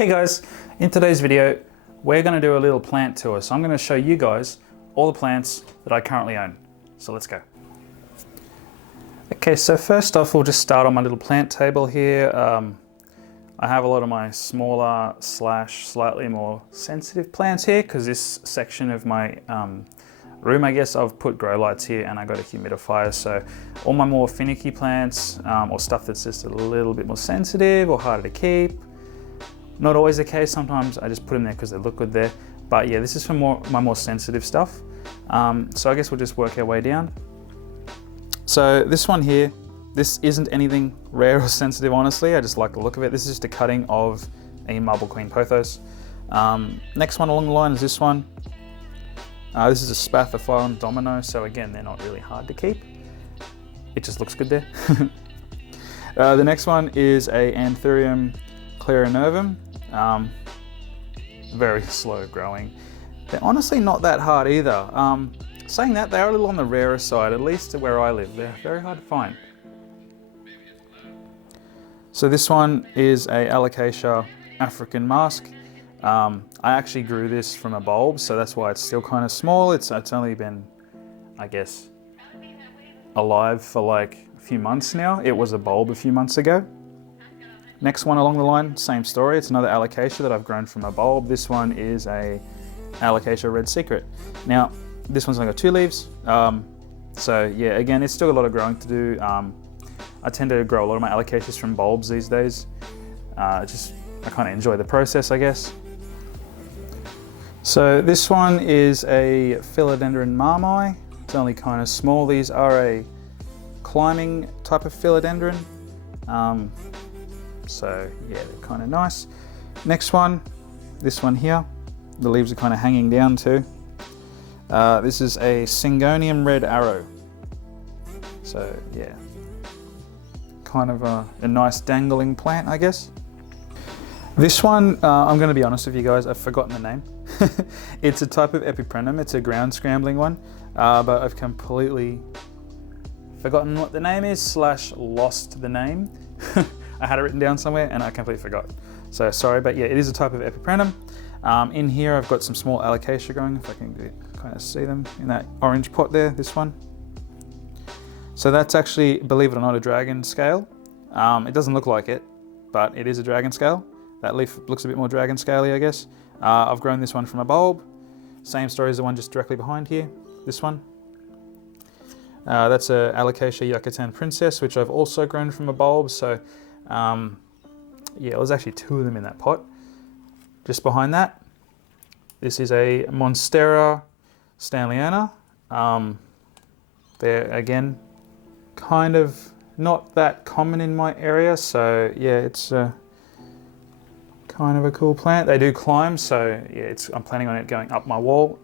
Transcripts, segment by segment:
Hey guys, in today's video, we're going to do a little plant tour. So I'm going to show you guys all the plants that I currently own. So let's go. Okay, so first off, we'll just start on my little plant table here. I have a lot of my smaller / slightly more sensitive plants here because this section of my room, I guess, I've put grow lights here and I got a humidifier. So all my more finicky plants or stuff that's just a little bit more sensitive or harder to keep. Not always the case, sometimes I just put them there because they look good there. But yeah, this is for my more sensitive stuff. So I guess we'll just work our way down. So this one here, this isn't anything rare or sensitive, honestly. I just like the look of it. This is just a cutting of a Marble Queen Pothos. Next one along the line is this one. This is a Spathiphyllum Domino. So again, they're not really hard to keep. It just looks good there. The next one is a Anthurium Clarinervum. Very slow growing. They're honestly not that hard either. Saying that, they are a little on the rarer side, at least where I live. They're very hard to find. So this one is a Alocasia African Mask. I actually grew this from a bulb, so that's why it's still kind of small. It's only been, I guess, alive for like a few months now. It was a bulb a few months ago. Next one along the line, same story. It's another Alocasia that I've grown from a bulb. This one is a Alocasia Red Secret. Now, this one's only got 2 leaves. So yeah, again, it's still a lot of growing to do. I tend to grow a lot of my Alocasias from bulbs these days. I kind of enjoy the process, I guess. So this one is a Philodendron Marmai. It's only kind of small. These are a climbing type of philodendron. So yeah, they're kind of nice. Next one, this one here. The leaves are kind of hanging down too. This is a Syngonium Red Arrow. So yeah, kind of a nice dangling plant, I guess. This one, I'm going to be honest with you guys, I've forgotten the name. It's a type of Epiprenum. It's a ground scrambling one, but I've completely forgotten what the name is / lost the name. I had it written down somewhere and I completely forgot. So sorry, but yeah, it is a type of Epiprenum. In here I've got some small Alocasia growing, if I can kind of see them in that orange pot there, this one. So that's actually, believe it or not, a dragon scale. It doesn't look like it, but it is a dragon scale. That leaf looks a bit more dragon scaly, I guess. I've grown this one from a bulb. Same story as the one just directly behind here, this one. That's a Alocasia Yucatan Princess, which I've also grown from a bulb. So yeah, there's actually 2 of them in that pot. Just behind that, this is a Monstera Stanleyana. They're again kind of not that common in my area, so yeah, it's kind of a cool plant. They do climb, so yeah, I'm planning on it going up my wall.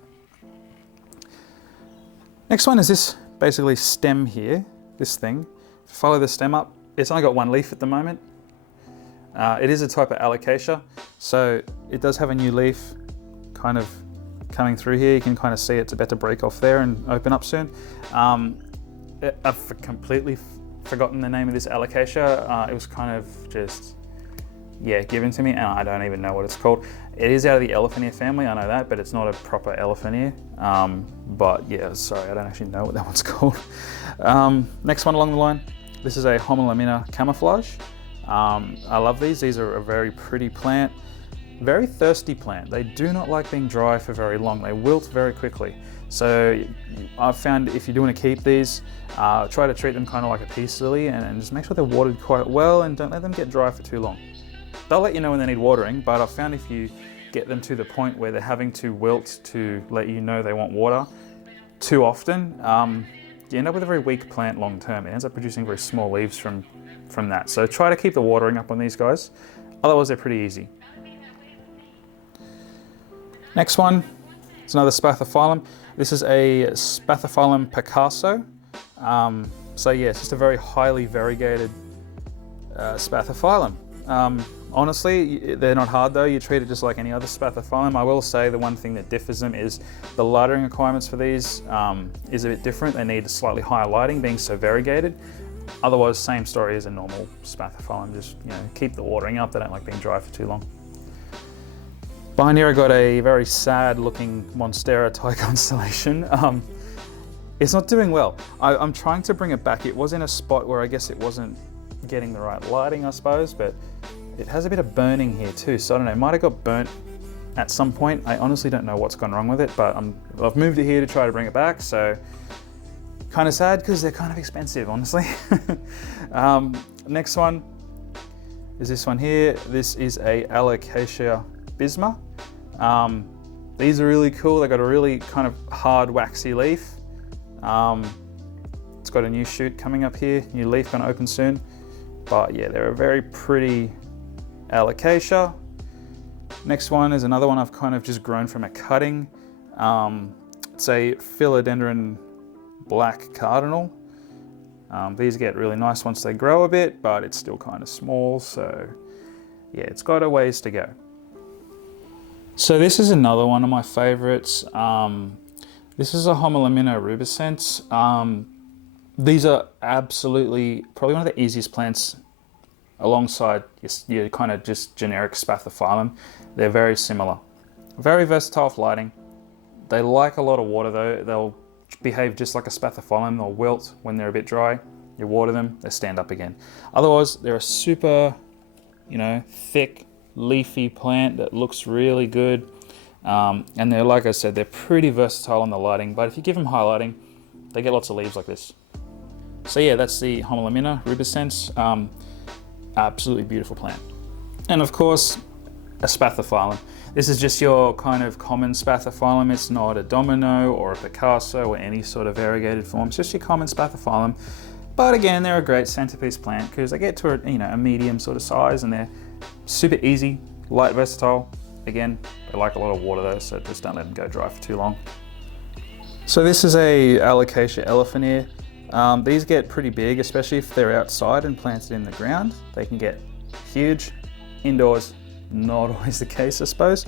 Next one is this basically stem here, this thing. Follow the stem up. It's only got 1 leaf at the moment. It is a type of Alocasia, so it does have a new leaf kind of coming through here. You can kind of see it's about to break off there and open up soon. I've completely forgotten the name of this Alocasia. It was kind of just, yeah, given to me, and I don't even know what it's called. It is out of the Elephania family, I know that, but it's not a proper Elephania. But yeah, sorry, I don't actually know what that one's called. Next one along the line, this is a Homolamina Camouflage. I love these. These are a very pretty plant, very thirsty plant. They do not like being dry for very long. They wilt very quickly. So I've found if you do want to keep these, try to treat them kind of like a peace lily and just make sure they're watered quite well and don't let them get dry for too long. They'll let you know when they need watering, but I've found if you get them to the point where they're having to wilt to let you know they want water too often, you end up with a very weak plant long term. It ends up producing very small leaves from that. So try to keep the watering up on these guys. Otherwise, they're pretty easy. Next one, it's another Spathiphyllum. This is a Spathiphyllum Picasso. So yeah, it's just a very highly variegated Spathiphyllum. Honestly, they're not hard though. You treat it just like any other Spathiphyllum. I will say the one thing that differs them is the lighting requirements for these is a bit different. They need slightly higher lighting, being so variegated. Otherwise, same story as a normal Spathiphyllum. Just keep the watering up. They don't like being dry for too long. Behind here I got a very sad looking Monstera Thai constellation. It's not doing well. I'm trying to bring it back. It was in a spot where I guess it wasn't getting the right lighting, I suppose, but it has a bit of burning here too. So I don't know, it might have got burnt at some point. I honestly don't know what's gone wrong with it, but I've moved it here to try to bring it back. So kind of sad because they're kind of expensive, honestly. Next one is this one here. This is a Alocasia bisma. These are really cool. They got a really kind of hard, waxy leaf. It's got a new shoot coming up here, new leaf gonna open soon. But yeah, they're a very pretty Alocasia. Next one is another one I've kind of just grown from a cutting. It's a Philodendron Black Cardinal. These get really nice once they grow a bit, but it's still kind of small, so yeah, it's got a ways to go. So this is another one of my favorites. This is a Homolamina rubescens. These are absolutely probably one of the easiest plants alongside your kind of just generic Spathiphyllum. They're very similar. Very versatile for lighting. They like a lot of water though. They'll behave just like a Spathiphyllum. They'll wilt when they're a bit dry. You water them, they stand up again. Otherwise, they're a super, thick, leafy plant that looks really good. And they're, like I said, they're pretty versatile on the lighting, but if you give them high lighting, they get lots of leaves like this. So yeah, that's the Homolamina rubescens. Absolutely beautiful plant. And of course, a Spathiphyllum. This is just your kind of common Spathiphyllum. It's not a domino or a Picasso or any sort of variegated form. It's just your common Spathiphyllum. But again, they're a great centerpiece plant because they get to a medium sort of size and they're super easy, light, versatile. Again, they like a lot of water though, so just don't let them go dry for too long. So this is a Alocasia elephant ear. These get pretty big, especially if they're outside and planted in the ground. They can get huge. Indoors, not always the case, I suppose.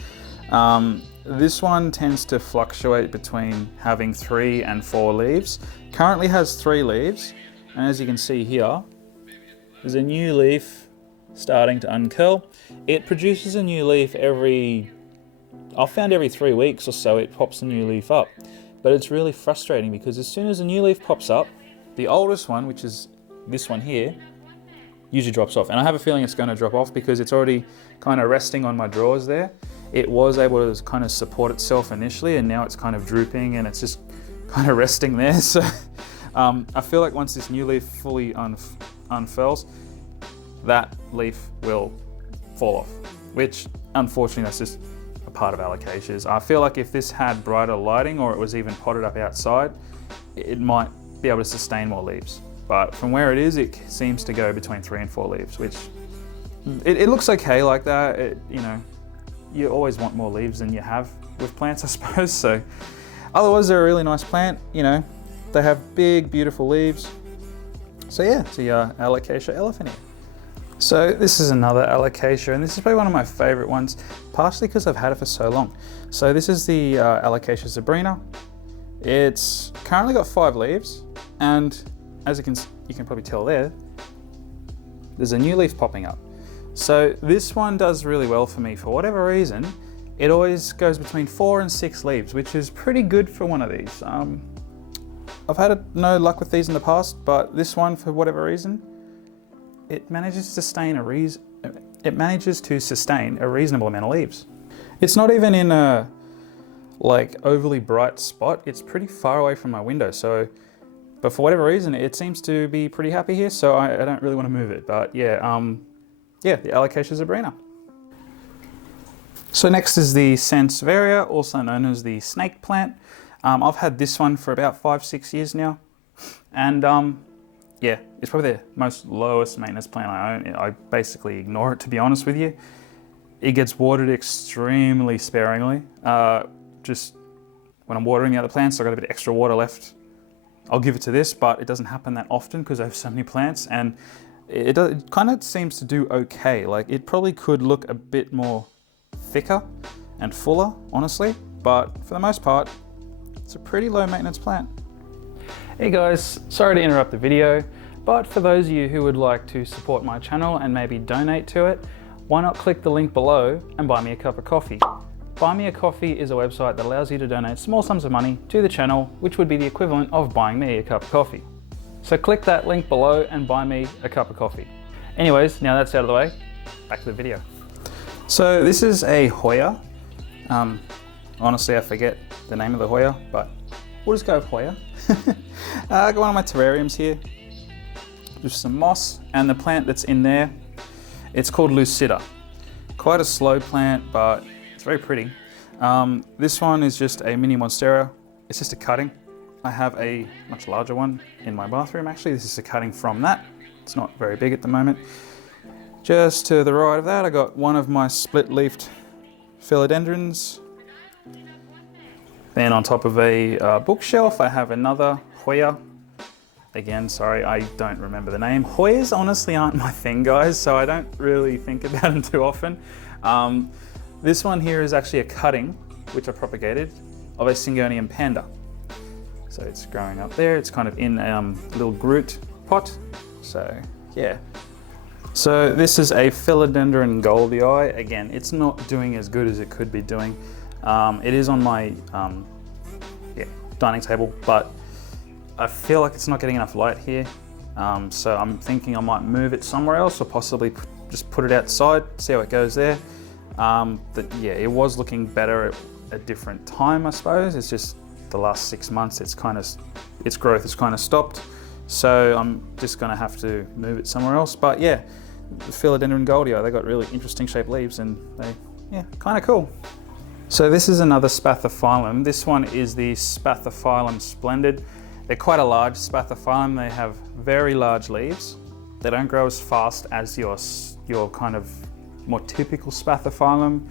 This one tends to fluctuate between having 3 and 4 leaves. Currently has 3 leaves, and as you can see here, there's a new leaf starting to uncurl. It produces a new leaf I've found every 3 weeks or so it pops a new leaf up. But it's really frustrating because as soon as a new leaf pops up, the oldest one, which is this one here, usually drops off. And I have a feeling it's going to drop off because it's already kind of resting on my drawers there. It was able to kind of support itself initially, and now it's kind of drooping and it's just kind of resting there. So I feel like once this new leaf fully unfurls, that leaf will fall off, which unfortunately that's just a part of Alocasias. I feel like if this had brighter lighting or it was even potted up outside, it might be able to sustain more leaves. But from where it is, it seems to go between 3 and 4 leaves, which it looks okay like that. You always want more leaves than you have with plants, I suppose. So otherwise, they're a really nice plant. They have big, beautiful leaves. So yeah, it's the Alocasia elephant ear. So this is another Alocasia, and this is probably one of my favorite ones, partially because I've had it for so long. So this is the Alocasia zebrina. It's currently got 5 leaves, and as you can probably tell there's a new leaf popping up. So this one does really well for me. For whatever reason, it always goes between 4 and 6 leaves, which is pretty good for one of these. I've had no luck with these in the past, but this one, for whatever reason, it manages to sustain a reasonable amount of leaves. It's not even in a overly bright spot. It's pretty far away from my window. But for whatever reason, it seems to be pretty happy here. So I don't really want to move it. But yeah, the Alocasia zebrina. So next is the Sansevieria, also known as the snake plant. I've had this one for about 5-6 years now, and yeah, it's probably the most lowest maintenance plant I own. I basically ignore it, to be honest with you. It gets watered extremely sparingly. Just when I'm watering the other plants, I've got a bit of extra water left, I'll give it to this, but it doesn't happen that often because I have so many plants, and it kind of seems to do okay. Like, it probably could look a bit more thicker and fuller, honestly, but for the most part, it's a pretty low maintenance plant. Hey guys, sorry to interrupt the video, but for those of you who would like to support my channel and maybe donate to it, why not click the link below and buy me a cup of coffee? Buy Me a Coffee is a website that allows you to donate small sums of money to the channel, which would be the equivalent of buying me a cup of coffee. So click that link below and buy me a cup of coffee. Anyways, now that's out of the way, back to the video. So this is a Hoya. Honestly, I forget the name of the Hoya, but we'll just go with Hoya. I got one of my terrariums here, just some moss, and the plant that's in there, it's called Lucida. Quite a slow plant, but it's very pretty. This one is just a mini monstera. It's just a cutting. I have a much larger one in my bathroom. Actually, this is a cutting from that. It's not very big at the moment. Just to the right of that, I got one of my split-leafed philodendrons. Then on top of a bookshelf, I have another Hoya. Again, sorry, I don't remember the name. Hoyas honestly aren't my thing, guys, so I don't really think about them too often. This one here is actually a cutting, which I propagated, of a Syngonium panda. So it's growing up there. It's kind of in a little Groot pot. So yeah. So this is a Philodendron Goldii. Again, it's not doing as good as it could be doing. It is on my dining table, but I feel like it's not getting enough light here. So I'm thinking I might move it somewhere else, or possibly just put it outside, see how it goes there. But yeah, it was looking better at a different time, I suppose. It's just the last 6 months, its growth has kind of stopped. So I'm just gonna have to move it somewhere else. But yeah, the Philodendron Goldii, they got really interesting shaped leaves and yeah, kind of cool. So this is another Spathiphyllum. This one is the Spathiphyllum Splendid. They're quite a large Spathiphyllum. They have very large leaves. They don't grow as fast as your kind of more typical Spathiphyllum.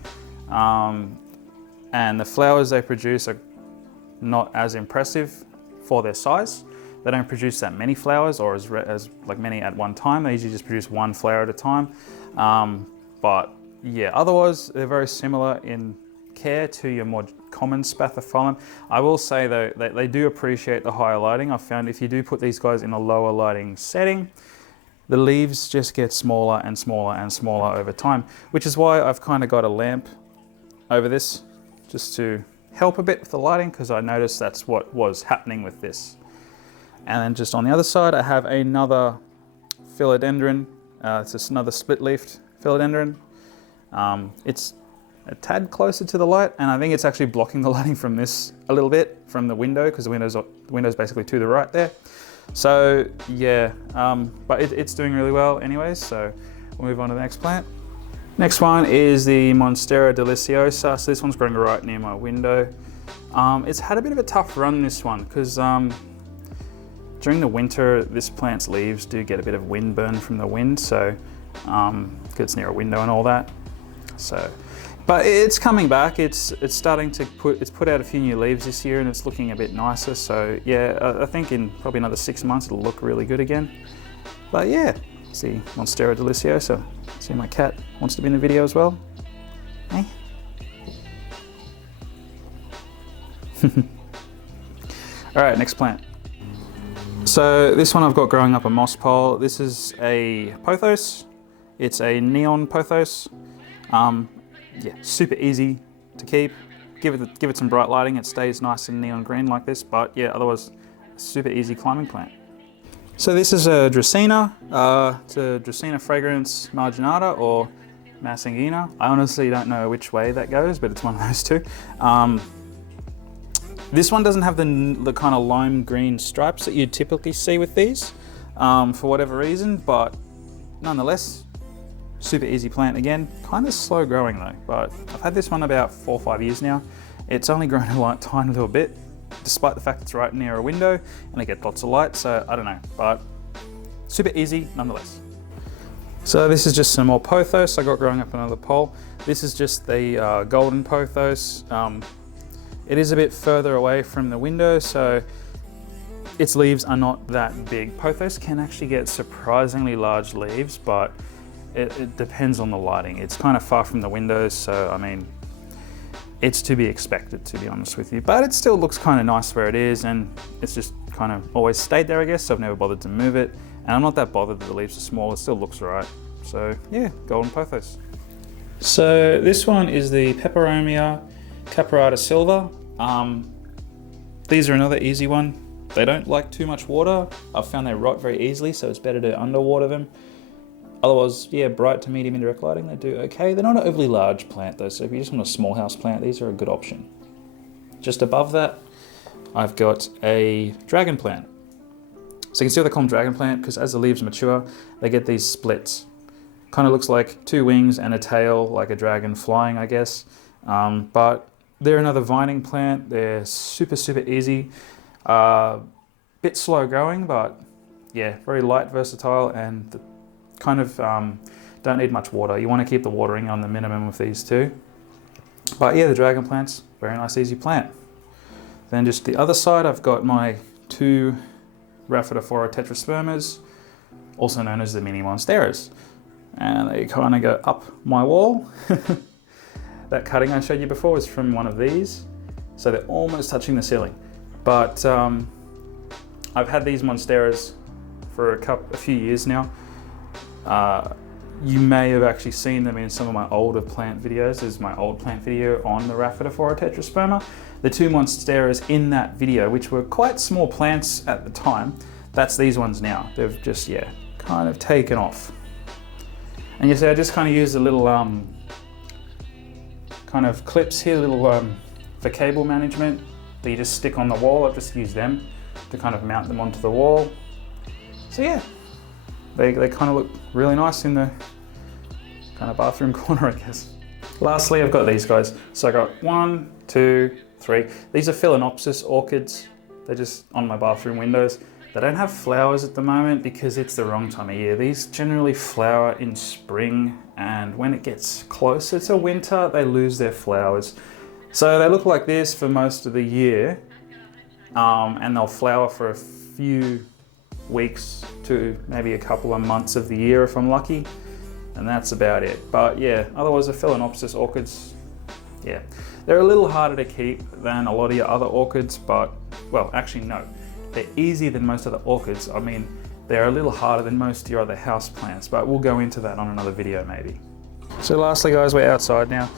And the flowers they produce are not as impressive for their size. They don't produce that many flowers, or as like many at one time. They usually just produce one flower at a time. But yeah, otherwise they're very similar in care to your more common Spathiphyllum. I will say though, they do appreciate the higher lighting. I've found if you do put these guys in a lower lighting setting, the leaves just get smaller and smaller and smaller over time, which is why I've kind of got a lamp over this just to help a bit with the lighting, because I noticed that's what was happening with this. And then just on the other side, I have another philodendron. It's just another split-leafed philodendron. It's a tad closer to the light, and I think it's actually blocking the lighting from this a little bit from the window, because the window's basically to the right there. So yeah, but it's doing really well anyways, so we'll move on to the next plant. Next one is the Monstera deliciosa. So this one's growing right near my window. It's had a bit of a tough run, this one, because during the winter, this plant's leaves do get a bit of wind burn from the wind, so because it's near a window and all that. So, but it's coming back. It's starting to put out a few new leaves this year, and it's looking a bit nicer. So yeah, I think in probably another 6 months it'll look really good again. But yeah, see Monstera deliciosa. See, my cat wants to be in the video as well. Hey. All right, next plant. So this one I've got growing up a moss pole. This is a pothos. It's a neon pothos. Yeah, super easy to keep. Give it some bright lighting. It stays nice and neon green like this. But yeah, otherwise, super easy climbing plant. So this is a Dracaena. It's a Dracaena fragrans marginata or Massingiana. I honestly don't know which way that goes, but it's one of those two. This one doesn't have the kind of lime green stripes that you'd typically see with these for whatever reason, but nonetheless, super easy plant again. Kind of slow growing though, but I've had this one about 4 or 5 years now. It's only grown a tiny little bit, despite the fact it's right near a window and it gets lots of light, so I don't know, but super easy nonetheless. So this is just some more pothos I got growing up another pole. This is just the golden pothos. It is a bit further away from the window, so its leaves are not that big. Pothos can actually get surprisingly large leaves, but it depends on the lighting. It's kind of far from the windows, so I mean, it's to be expected, to be honest with you. But it still looks kind of nice where it is, and it's just kind of always stayed there, I guess, so I've never bothered to move it. And I'm not that bothered that the leaves are small, it still looks right. So yeah, golden pothos. So this one is the Peperomia Caparata Silva. These are another easy one. They don't like too much water. I've found they rot very easily, so it's better to underwater them. Otherwise, yeah, bright to medium indirect lighting, they do okay. They're not an overly large plant though, so if you just want a small house plant, these are a good option. Just above that, I've got a dragon plant. So you can see why they call them dragon plant, because as the leaves mature, they get these splits. Kind of looks like two wings and a tail, like a dragon flying, I guess. But they're another vining plant. They're super, super easy. Bit slow growing, but yeah, very light, versatile, and kind of don't need much water. You want to keep the watering on the minimum with these two. But yeah, the dragon plant's very nice, easy plant. Then just the other side, I've got my two Rhaphidophora tetraspermas, also known as the mini monsteras. And they kind of go up my wall. That cutting I showed you before was from one of these. So they're almost touching the ceiling. But I've had these monsteras for a few years now. You may have actually seen them in some of my older plant videos. There's my old plant video on the Rhaphidophora tetrasperma. The two monsteras in that video, which were quite small plants at the time, that's these ones now. They've just, yeah, kind of taken off. And you see, I just kind of used a little kind of clips here, little for cable management that you just stick on the wall. I've just used them to kind of mount them onto the wall. So yeah, they kind of look really nice in the kind of bathroom corner, I guess. Lastly, I've got these guys. So I got 1, 2, 3. These are Phalaenopsis orchids. They're just on my bathroom windows. They don't have flowers at the moment because it's the wrong time of year. These generally flower in spring, and when it gets closer to winter, they lose their flowers. So they look like this for most of the year, and they'll flower for a few weeks to maybe a couple of months of the year if I'm lucky, and that's about it. But yeah, otherwise the Phalaenopsis orchids, yeah, they're a little harder to keep than a lot of your other orchids, but, well, actually no. They're easier than most other orchids. I mean, they're a little harder than most of your other house plants, but we'll go into that on another video maybe. So lastly guys, we're outside now.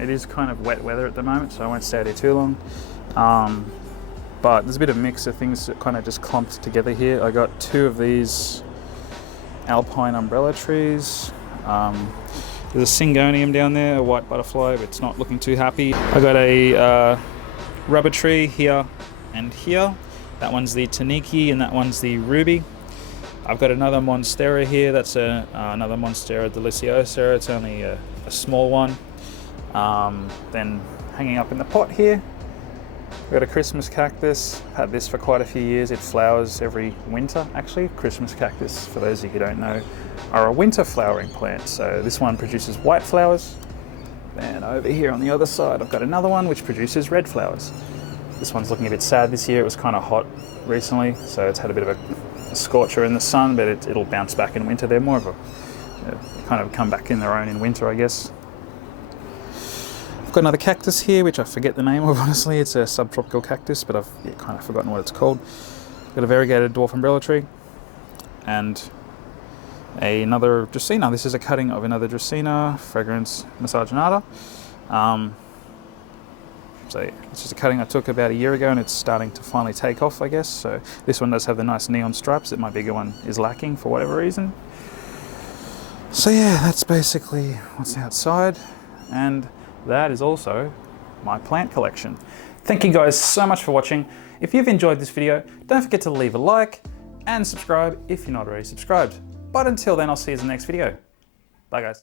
It is kind of wet weather at the moment, so I won't stay out here too long. But there's a bit of mix of things that kind of just clumped together here. I got 2 of these alpine umbrella trees. There's a Syngonium down there, a white butterfly, but it's not looking too happy. I got a rubber tree here and here. That one's the Taniki and that one's the Ruby. I've got another Monstera here. That's another Monstera deliciosa. It's only a small one. Then hanging up in the pot here, we've got a Christmas cactus. I've had this for quite a few years. It flowers every winter, actually. Christmas cactus, for those of you who don't know, are a winter flowering plant. So this one produces white flowers. Then over here on the other side, I've got another one which produces red flowers. This one's looking a bit sad this year. It was kind of hot recently, so it's had a bit of a scorcher in the sun, but it'll bounce back in winter. They're more of a, kind of come back in their own in winter, I guess. I've got another cactus here, which I forget the name of, honestly. It's a subtropical cactus, but I've kind of forgotten what it's called. Got a variegated dwarf umbrella tree, and another Dracaena. This is a cutting of another Dracaena, Fragrans missagenata. So yeah, it's just a cutting I took about a year ago, and it's starting to finally take off, I guess. So this one does have the nice neon stripes that my bigger one is lacking for whatever reason. So yeah, that's basically what's outside, and that is also my plant collection. Thank you guys so much for watching. If you've enjoyed this video, don't forget to leave a like and subscribe if you're not already subscribed. But until then, I'll see you in the next video. Bye guys.